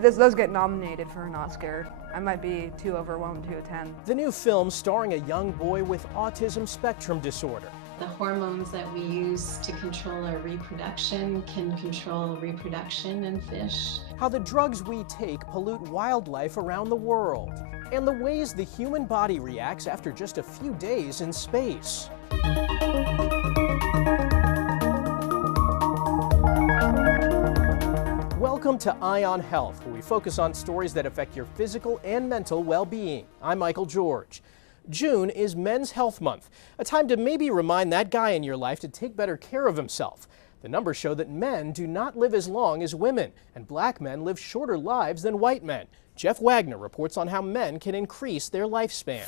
if this does get nominated for Not Scared, I might be too overwhelmed to attend. The new film starring a young boy with autism spectrum disorder. The hormones that we use to control our reproduction can control reproduction in fish. How the drugs we take pollute wildlife around the world. And the ways the human body reacts after just a few days in space. Welcome to Eye on Health, where we focus on stories that affect your physical and mental well-being. I'm Michael George. June is Men's Health Month, a time to maybe remind that guy in your life to take better care of himself. The numbers show that men do not live as long as women, and black men live shorter lives than white men. Jeff Wagner reports on how men can increase their lifespan.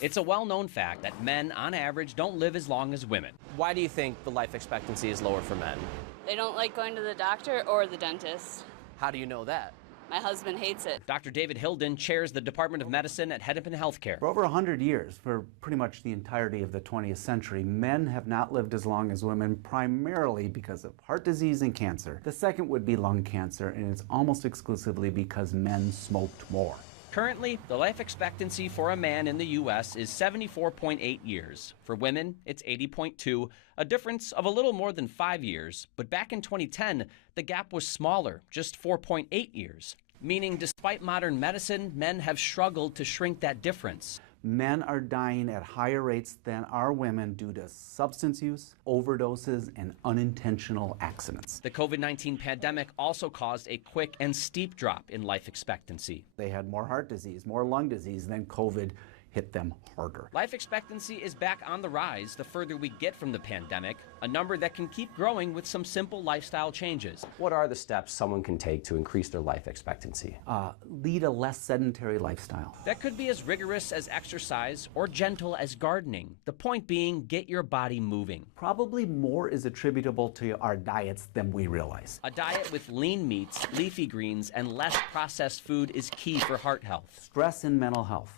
It's a well-known fact that men, on average, don't live as long as women. Why do you think the life expectancy is lower for men? They don't like going to the doctor or the dentist. How do you know that? My husband hates it. Dr. David Hilden chairs the Department of Medicine at Hennepin Healthcare. For over 100 years, for pretty much the entirety of the 20th century, men have not lived as long as women, primarily because of heart disease and cancer. The second would be lung cancer, and it's almost exclusively because men smoked more. Currently, the life expectancy for a man in the U.S. is 74.8 years. For women, it's 80.2, a difference of a little more than 5 years. But back in 2010, the gap was smaller, just 4.8 years. Meaning, despite modern medicine, men have struggled to shrink that difference. Men are dying at higher rates than are women due to substance use, overdoses, and unintentional accidents. The COVID-19 pandemic also caused a quick and steep drop in life expectancy. They had more heart disease, more lung disease, then COVID hit them harder. Life expectancy is back on the rise the further we get from the pandemic, a number that can keep growing with some simple lifestyle changes. What are the steps someone can take to increase their life expectancy? Lead a less sedentary lifestyle. That could be as rigorous as exercise or gentle as gardening. The point being, get your body moving. Probably more is attributable to our diets than we realize. A diet with lean meats, leafy greens, and less processed food is key for heart health. Stress and mental health.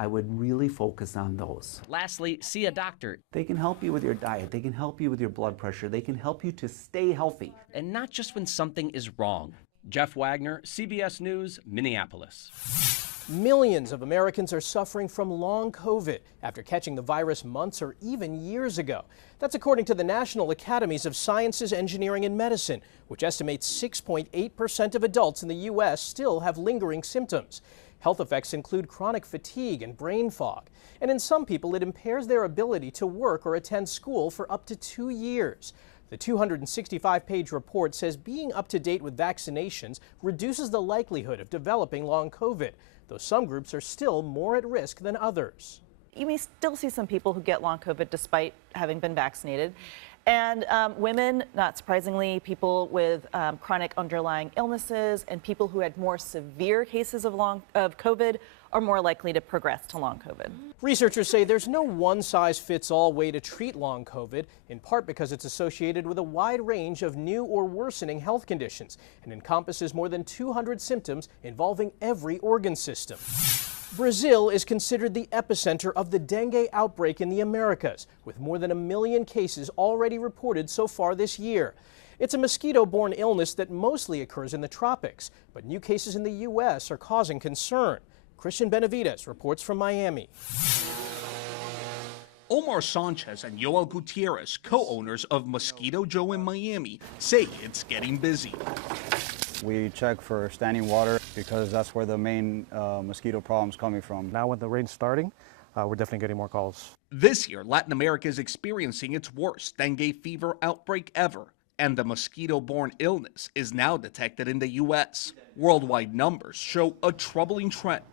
I would really focus on those. Lastly, see a doctor. They can help you with your diet. They can help you with your blood pressure. They can help you to stay healthy. And not just when something is wrong. Jeff Wagner, CBS News, Minneapolis. Millions of Americans are suffering from long COVID after catching the virus months or even years ago. That's according to the National Academies of Sciences, Engineering, and Medicine, which estimates 6.8% of adults in the U.S. still have lingering symptoms. Health effects include chronic fatigue and brain fog. And in some people, it impairs their ability to work or attend school for up to 2 years. The 265-page report says being up to date with vaccinations reduces the likelihood of developing long COVID, though some groups are still more at risk than others. You may still see some people who get long COVID despite having been vaccinated. And women, not surprisingly, people with chronic underlying illnesses and people who had more severe cases of COVID are more likely to progress to long COVID. Researchers say there's no one-size-fits-all way to treat long COVID, in part because it's associated with a wide range of new or worsening health conditions and encompasses more than 200 symptoms involving every organ system. Brazil is considered the epicenter of the dengue outbreak in the Americas, with more than 1 million cases already reported so far this year. It's a mosquito-borne illness that mostly occurs in the tropics, but new cases in the U.S. are causing concern. Christian Benavides reports from Miami. Omar Sanchez and Yoel Gutierrez, co-owners of Mosquito Joe in Miami, say it's getting busy. We check for standing water because that's where the main mosquito problem's coming from. Now when the rain's starting, we're definitely getting more calls. This year, Latin America is experiencing its worst dengue fever outbreak ever, and the mosquito-borne illness is now detected in the U.S. Worldwide numbers show a troubling trend.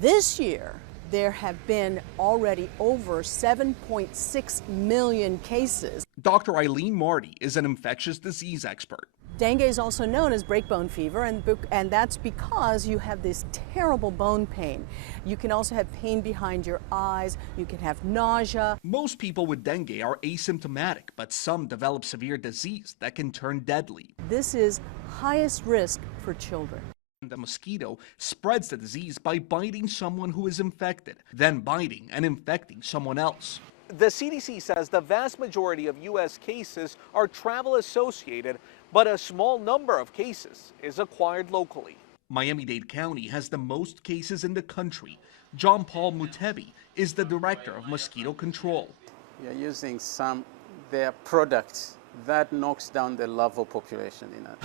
This year, there have been already over 7.6 million cases. Dr. Eileen Marty is an infectious disease expert. Dengue is also known as breakbone fever, and that's because you have this terrible bone pain. You can also have pain behind your eyes. You can have nausea. Most people with dengue are asymptomatic, but some develop severe disease that can turn deadly. This is highest risk for children. The mosquito spreads the disease by biting someone who is infected, then biting and infecting someone else. The CDC says the vast majority of U.S. cases are travel associated, but a small number of cases is acquired locally. Miami-Dade County has the most cases in the country. John Paul Mutebi is the director of mosquito control. We are using their products that knocks down the larval population in it.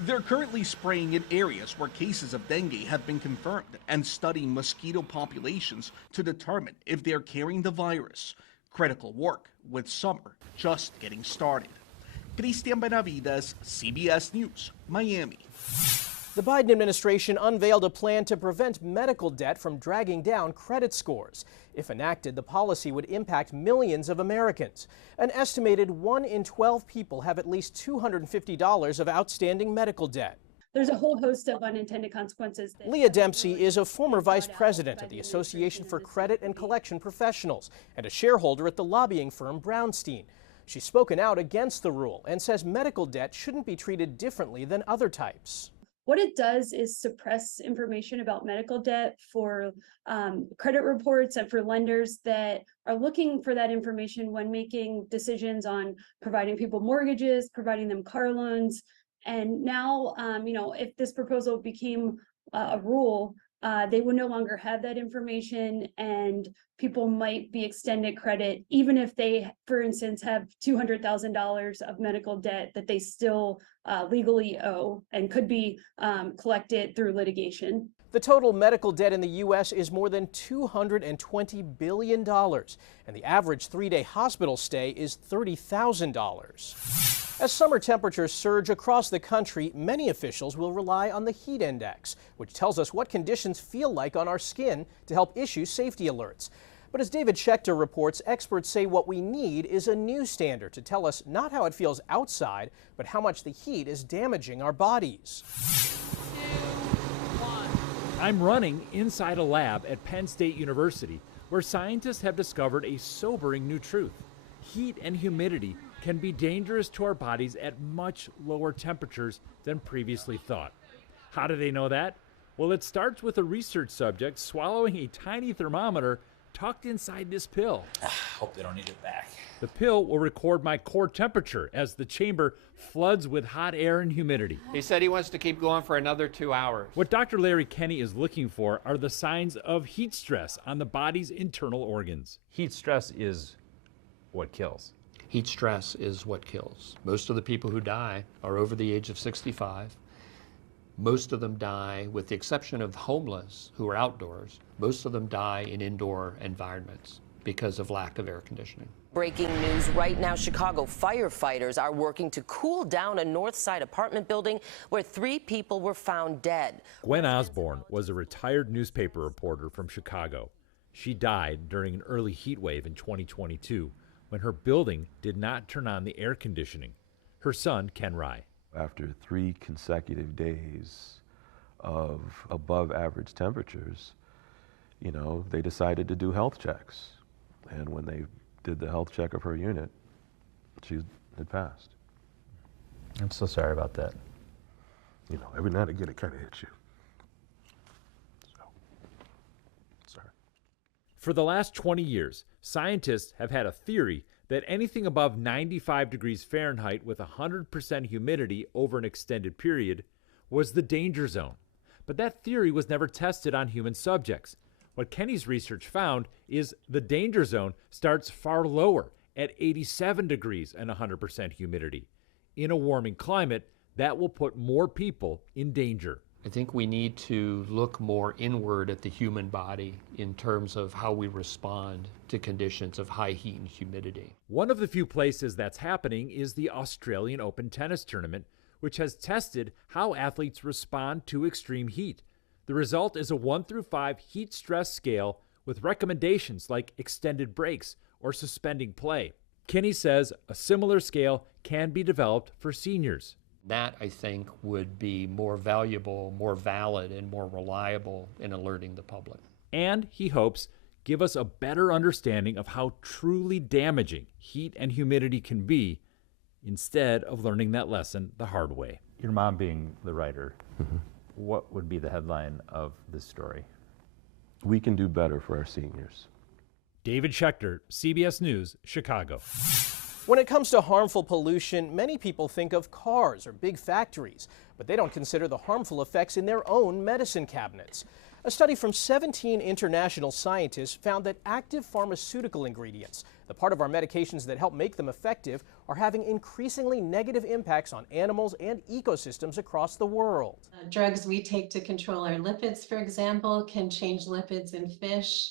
They're currently spraying in areas where cases of dengue have been confirmed and studying mosquito populations to determine if they're carrying the virus. Critical work, with summer just getting started. Cristian Benavides, CBS News, Miami. The Biden administration unveiled a plan to prevent medical debt from dragging down credit scores. If enacted, the policy would impact millions of Americans. An estimated 1 in 12 people have at least $250 of outstanding medical debt. There's a whole host of unintended consequences. Leah Dempsey is a former vice president of the Association for Credit and Collection Professionals and a shareholder at the lobbying firm Brownstein. She's spoken out against the rule and says medical debt shouldn't be treated differently than other types. What it does is suppress information about medical debt for credit reports and for lenders that are looking for that information when making decisions on providing people mortgages, providing them car loans. And now, if this proposal became a rule, they would no longer have that information, and people might be extended credit, even if they, for instance, have $200,000 of medical debt that they still legally owe and could be collected through litigation. The total medical debt in the U.S. is more than $220 billion, and the average 3-day hospital stay is $30,000. As summer temperatures surge across the country, many officials will rely on the heat index, which tells us what conditions feel like on our skin to help issue safety alerts. But as David Schechter reports, experts say what we need is a new standard to tell us not how it feels outside, but how much the heat is damaging our bodies. I'm running inside a lab at Penn State University, where scientists have discovered a sobering new truth. Heat and humidity can be dangerous to our bodies at much lower temperatures than previously thought. How do they know that? Well, it starts with a research subject swallowing a tiny thermometer tucked inside this pill. Hope they don't need it back. The pill will record my core temperature as the chamber floods with hot air and humidity. He said he wants to keep going for another 2 hours. What Dr. Larry Kenny is looking for are the signs of heat stress on the body's internal organs. Heat stress is what kills. Heat stress is what kills. Most of the people who die are over the age of 65. Most of them die, with the exception of homeless who are outdoors, most of them die in indoor environments because of lack of air conditioning. Breaking news right now, Chicago firefighters are working to cool down a north side apartment building where 3 people were found dead. Gwen Osborne was a retired newspaper reporter from Chicago. She died during an early heat wave in 2022 when her building did not turn on the air conditioning. Her son, Ken Rye. After 3 consecutive days of above average temperatures, they decided to do health checks. And when they did the health check of her unit, she had passed. I'm so sorry about that. Every now and again it kind of hits you. So, sorry. For the last 20 years, scientists have had a theory that anything above 95 degrees Fahrenheit with 100% humidity over an extended period was the danger zone. But that theory was never tested on human subjects. What Kenny's research found is the danger zone starts far lower at 87 degrees and 100% humidity. In a warming climate, that will put more people in danger. I think we need to look more inward at the human body in terms of how we respond to conditions of high heat and humidity. One of the few places that's happening is the Australian Open tennis tournament, which has tested how athletes respond to extreme heat. The result is a 1 through 5 heat stress scale with recommendations like extended breaks or suspending play. Kenny says a similar scale can be developed for seniors. That, I think, would be more valuable, more valid, and more reliable in alerting the public. And, he hopes, give us a better understanding of how truly damaging heat and humidity can be, instead of learning that lesson the hard way. Your mom being the writer, what would be the headline of this story? We can do better for our seniors. David Schechter, CBS News, Chicago. When it comes to harmful pollution, many people think of cars or big factories, but they don't consider the harmful effects in their own medicine cabinets. A study from 17 international scientists found that active pharmaceutical ingredients, the part of our medications that help make them effective, are having increasingly negative impacts on animals and ecosystems across the world. Drugs we take to control our lipids, for example, can change lipids in fish.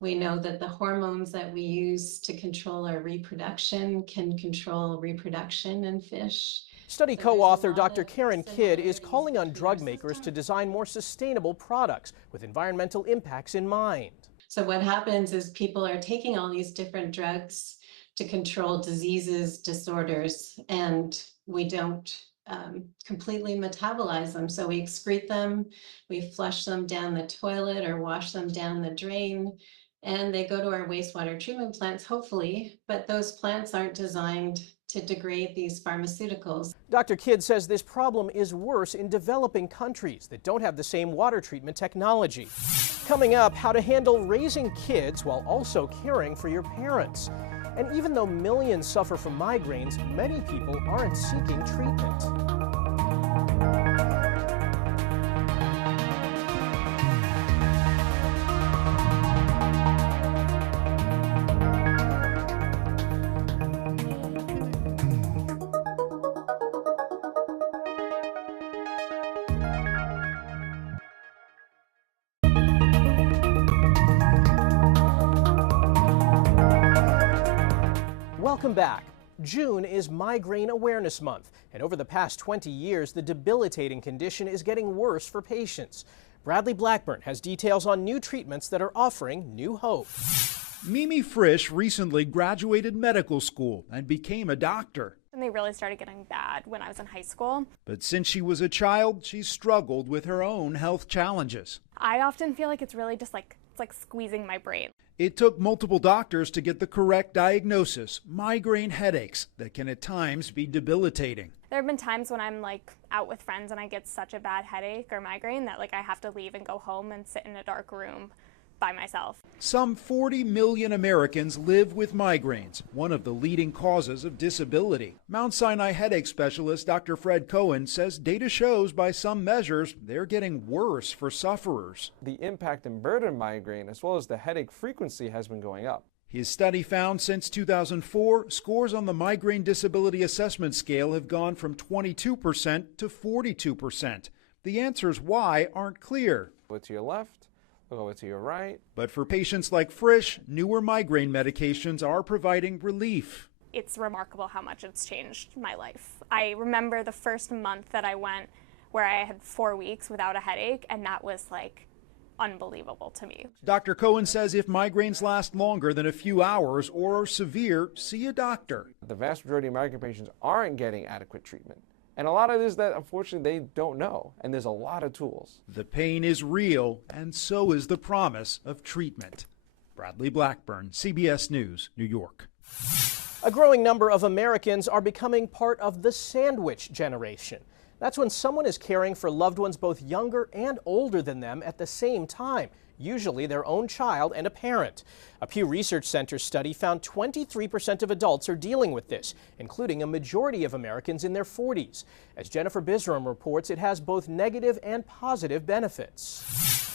We know that the hormones that we use to control our reproduction can control reproduction in fish. Study co-author Dr. Karen Kidd is calling on drug makers to design more sustainable products with environmental impacts in mind. So what happens is people are taking all these different drugs to control diseases, disorders, and we don't completely metabolize them. So we excrete them, we flush them down the toilet or wash them down the drain, and they go to our wastewater treatment plants, hopefully, but those plants aren't designed to degrade these pharmaceuticals. Dr. Kidd says this problem is worse in developing countries that don't have the same water treatment technology. Coming up, how to handle raising kids while also caring for your parents. And even though millions suffer from migraines, many people aren't seeking treatment. Welcome back. June is Migraine Awareness Month, and over the past 20 years, the debilitating condition is getting worse for patients. Bradley Blackburn has details on new treatments that are offering new hope. Mimi Frisch recently graduated medical school and became a doctor. And they really started getting bad when I was in high school. But since she was a child, she struggled with her own health challenges. I often feel like it's really just like, it's like squeezing my brain. It took multiple doctors to get the correct diagnosis, migraine headaches that can at times be debilitating. There have been times when I'm like out with friends and I get such a bad headache or migraine that like I have to leave and go home and sit in a dark room by myself. Some 40 million Americans live with migraines, one of the leading causes of disability. Mount Sinai headache specialist Dr. Fred Cohen says data shows by some measures they're getting worse for sufferers. The impact and burden of migraine as well as the headache frequency has been going up. His study found since 2004, scores on the Migraine Disability Assessment Scale have gone from 22% to 42%. The answers why aren't clear. Go to your left, go to your right. But for patients like Frisch, newer migraine medications are providing relief. It's remarkable how much it's changed my life. I remember the first month that I went where I had 4 weeks without a headache, and that was like unbelievable to me. Dr. Cohen says if migraines last longer than a few hours or are severe, see a doctor. The vast majority of migraine patients aren't getting adequate treatment. And a lot of it is that, unfortunately, they don't know, and there's a lot of tools. The pain is real, and so is the promise of treatment. Bradley Blackburn, CBS News, New York. A growing number of Americans are becoming part of the sandwich generation. That's when someone is caring for loved ones both younger and older than them at the same time, usually their own child and a parent. A Pew Research Center study found 23% of adults are dealing with this, including a majority of Americans in their 40s. As Jennifer Bisram reports, it has both negative and positive benefits.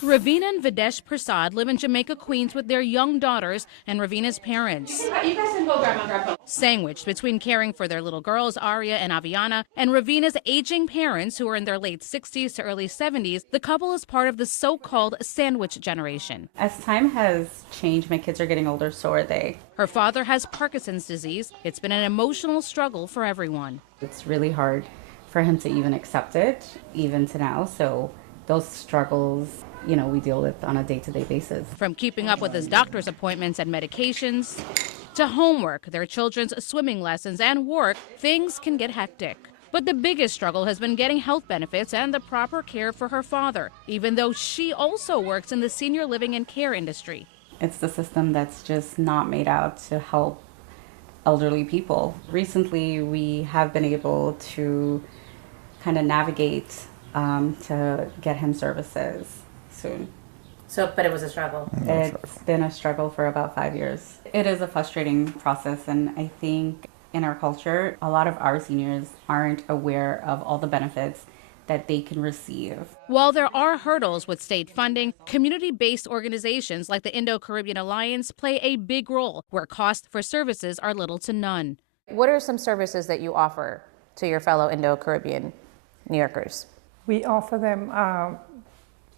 Ravina and Videsh Prasad live in Jamaica, Queens with their young daughters and Ravina's parents. You guys can go, Grandma. Sandwiched between caring for their little girls, Aria and Aviana, and Ravina's aging parents who are in their late 60s to early 70s, the couple is part of the so-called sandwich generation. As time has changed, my kids are getting older, so are they. Her father has Parkinson's disease. It's been an emotional struggle for everyone. It's really hard for him to even accept it, even to now, so those struggles, we deal with on a day-to-day basis. From keeping up with his doctor's appointments and medications, to homework, their children's swimming lessons, and work, things can get hectic. But the biggest struggle has been getting health benefits and the proper care for her father, even though she also works in the senior living and care industry. It's the system that's just not made out to help elderly people. Recently, we have been able to kind of navigate to get him services soon. But it was a struggle. It's been a struggle for about 5 years. It is a frustrating process, and I think In our culture, a lot of our seniors aren't aware of all the benefits that they can receive. While there are hurdles with state funding, community-based organizations like the Indo-Caribbean Alliance play a big role where costs for services are little to none. What are some services that you offer to your fellow Indo-Caribbean New Yorkers? We offer them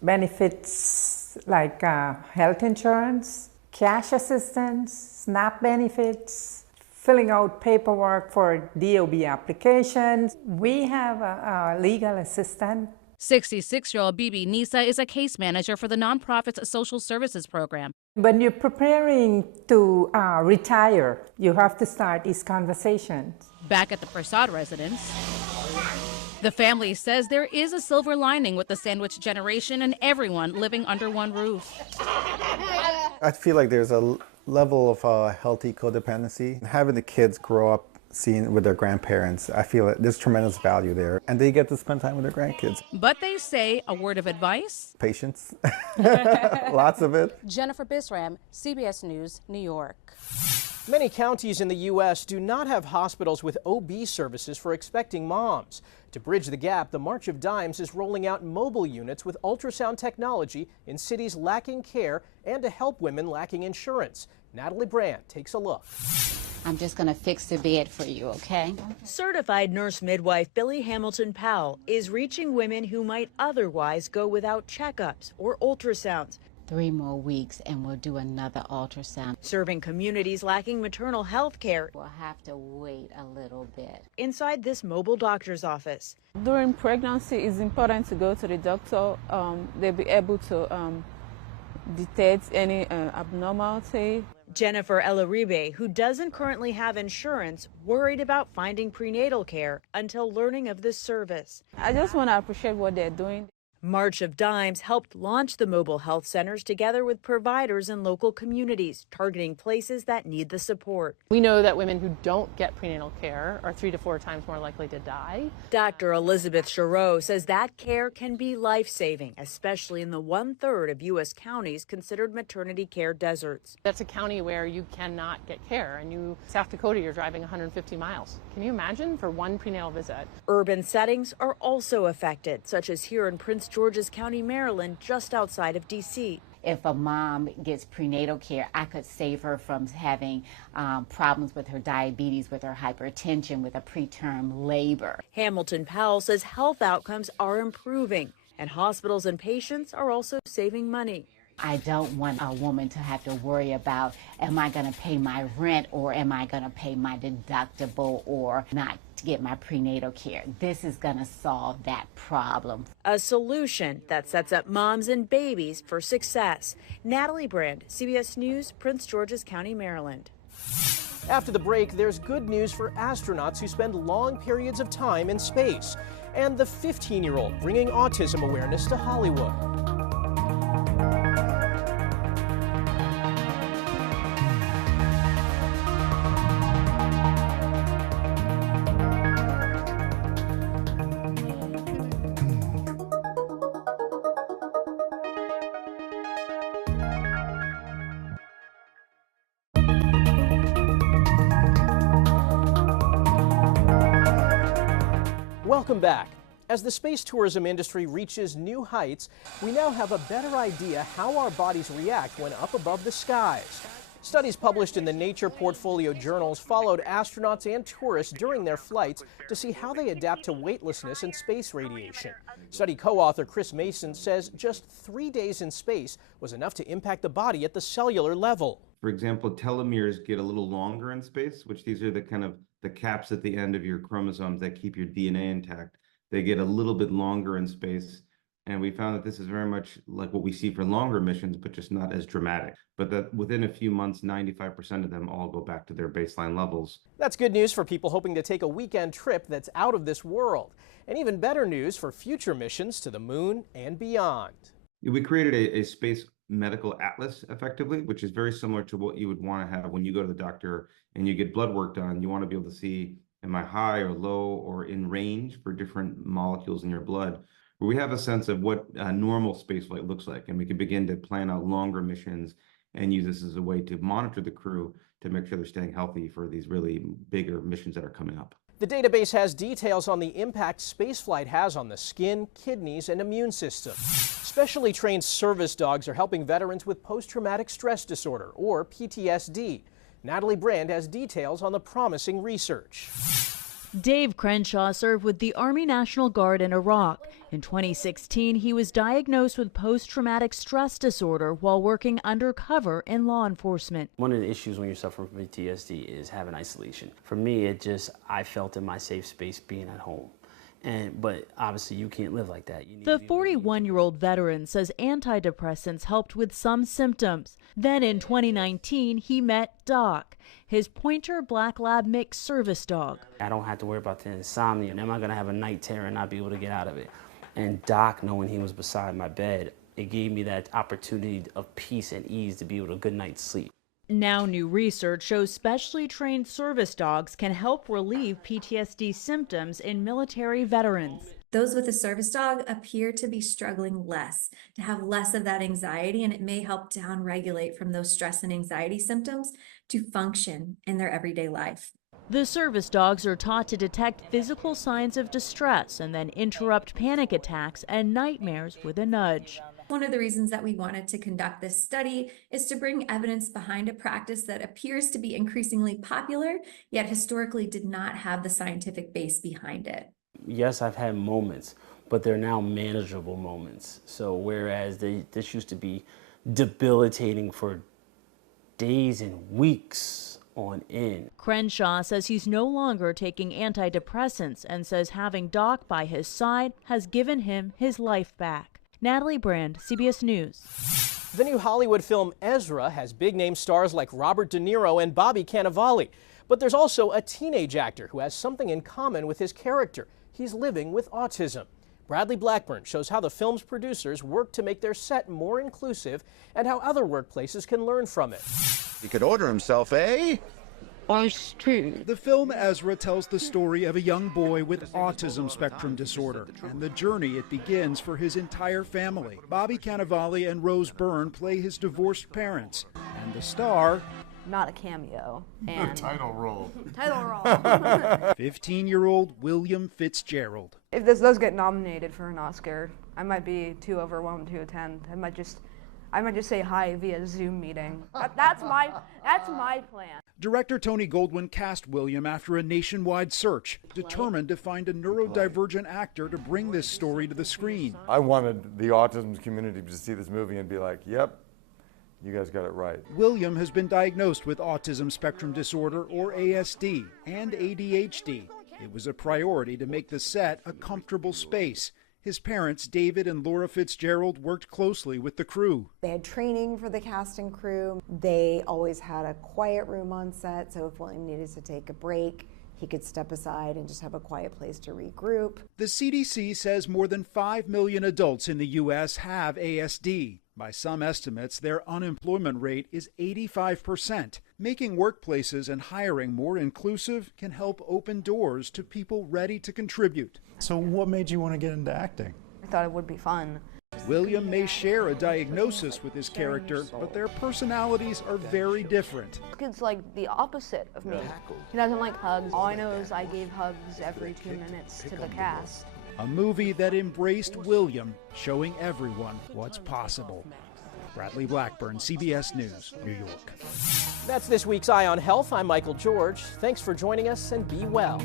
benefits like health insurance, cash assistance, SNAP benefits, filling out paperwork for DOB applications. We have a legal assistant. 66-year-old Bibi Nisa is a case manager for the nonprofit's social services program. When you're preparing to retire, you have to start these conversations. Back at the Prasad residence, the family says there is a silver lining with the sandwich generation and everyone living under one roof. I feel like there's a level of healthy codependency. Having the kids grow up seeing with their grandparents, I feel that there's tremendous value there, and they get to spend time with their grandkids. But they say a word of advice? Patience, lots of it. Jennifer Bisram, CBS News, New York. Many counties in the U.S. do not have hospitals with OB services for expecting moms. To bridge the gap, the March of Dimes is rolling out mobile units with ultrasound technology in cities lacking care and to help women lacking insurance. Natalie Brandt takes a look. I'm just going to fix the bed for you, okay? Certified nurse midwife Billy Hamilton Powell is reaching women who might otherwise go without checkups or ultrasounds. 3 more weeks and we'll do another ultrasound. Serving communities lacking maternal health care. We'll have to wait a little bit. Inside this mobile doctor's office. During pregnancy, it's important to go to the doctor. They'll be able to detect any abnormality. Jennifer Elaribe, who doesn't currently have insurance, worried about finding prenatal care until learning of this service. I just want to appreciate what they're doing. March of Dimes helped launch the mobile health centers together with providers in local communities, targeting places that need the support. We know that women who don't get prenatal care are 3 to 4 times more likely to die. Dr. Elizabeth Chareau says that care can be life-saving, especially in the 1/3 of U.S. counties considered maternity care deserts. That's a county where you cannot get care, and South Dakota, you're driving 150 miles. Can you imagine for one prenatal visit? Urban settings are also affected, such as here in Prince George's County, Maryland, just outside of D.C. If a mom gets prenatal care, I could save her from having problems with her diabetes, with her hypertension, with a preterm labor. Hamilton Powell says health outcomes are improving, and hospitals and patients are also saving money. I don't want a woman to have to worry about, am I going to pay my rent or am I going to pay my deductible or not to get my prenatal care. This is going to solve that problem. A solution that sets up moms and babies for success. Natalie Brand, CBS News, Prince George's County, Maryland. After the break, there's good news for astronauts who spend long periods of time in space, and the 15-year-old bringing autism awareness to Hollywood. Welcome back. As the space tourism industry reaches new heights, we now have a better idea how our bodies react when up above the skies. Studies published in the Nature Portfolio journals followed astronauts and tourists during their flights to see how they adapt to weightlessness and space radiation. Study co-author Chris Mason says just 3 days in space was enough to impact the body at the cellular level. For example, telomeres get a little longer in space, which these are the caps at the end of your chromosomes that keep your DNA intact. They get a little bit longer in space. And we found that this is very much like what we see for longer missions, but just not as dramatic. But that within a few months, 95% of them all go back to their baseline levels. That's good news for people hoping to take a weekend trip that's out of this world. And even better news for future missions to the moon and beyond. We created a space medical atlas, effectively, which is very similar to what you would want to have when you go to the doctor and you get blood work done. You want to be able to see, am I high or low or in range for different molecules in your blood? Where we have a sense of what normal spaceflight looks like, and we can begin to plan out longer missions and use this as a way to monitor the crew to make sure they're staying healthy for these really bigger missions that are coming up. The database has details on the impact spaceflight has on the skin, kidneys, and immune system. Specially trained service dogs are helping veterans with post-traumatic stress disorder, or PTSD. Natalie Brand has details on the promising research. Dave Crenshaw served with the Army National Guard in Iraq. In 2016, he was diagnosed with post-traumatic stress disorder while working undercover in law enforcement. One of the issues when you're suffering from PTSD is having isolation. For me, I felt in my safe space being at home. But obviously you can't live like that. The 41-year-old veteran says antidepressants helped with some symptoms. Then in 2019, he met Doc, his pointer black lab mix service dog. I don't have to worry about the insomnia. Am I going to have a night terror and not be able to get out of it? And Doc, knowing he was beside my bed, it gave me that opportunity of peace and ease to be able to good night's sleep. Now new research shows specially trained service dogs can help relieve PTSD symptoms in military veterans. Those with a service dog appear to be struggling less, to have less of that anxiety, and it may help downregulate from those stress and anxiety symptoms to function in their everyday life. The service dogs are taught to detect physical signs of distress and then interrupt panic attacks and nightmares with a nudge. One of the reasons that we wanted to conduct this study is to bring evidence behind a practice that appears to be increasingly popular, yet historically did not have the scientific base behind it. Yes, I've had moments, but they're now manageable moments. So whereas this used to be debilitating for days and weeks on end. Crenshaw says he's no longer taking antidepressants and says having Doc by his side has given him his life back. Natalie Brand, CBS News. The new Hollywood film Ezra has big-name stars like Robert De Niro and Bobby Cannavale. But there's also a teenage actor who has something in common with his character. He's living with autism. Bradley Blackburn shows how the film's producers work to make their set more inclusive and how other workplaces can learn from it. He could order himself a ice cream. The film Ezra tells the story of a young boy with autism spectrum disorder and the journey it begins for his entire family. Bobby Cannavale and Rose Byrne play his divorced parents, and the star, not a cameo, and title role. 15-year-old William Fitzgerald. If this does get nominated for an Oscar, I might be too overwhelmed to attend. I might just say hi via Zoom meeting. That's my plan. Director Tony Goldwyn cast William after a nationwide search, determined to find a neurodivergent actor to bring this story to the screen. I wanted the autism community to see this movie and be like, yep, you guys got it right. William has been diagnosed with autism spectrum disorder, or ASD, and ADHD. It was a priority to make the set a comfortable space. His parents, David and Laura Fitzgerald, worked closely with the crew. They had training for the cast and crew. They always had a quiet room on set, so if William needed to take a break, he could step aside and just have a quiet place to regroup. The CDC says more than 5 million adults in the U.S. have ASD. By some estimates, their unemployment rate is 85%. Making workplaces and hiring more inclusive can help open doors to people ready to contribute. So what made you want to get into acting? I thought it would be fun. William may share a diagnosis with his character, but their personalities are very different. This kid's like the opposite of me. He doesn't like hugs. All I know is I gave hugs every 2 minutes to the cast. A movie that embraced William, showing everyone what's possible. Bradley Blackburn, CBS News, New York. That's this week's Eye on Health. I'm Michael George. Thanks for joining us and be well.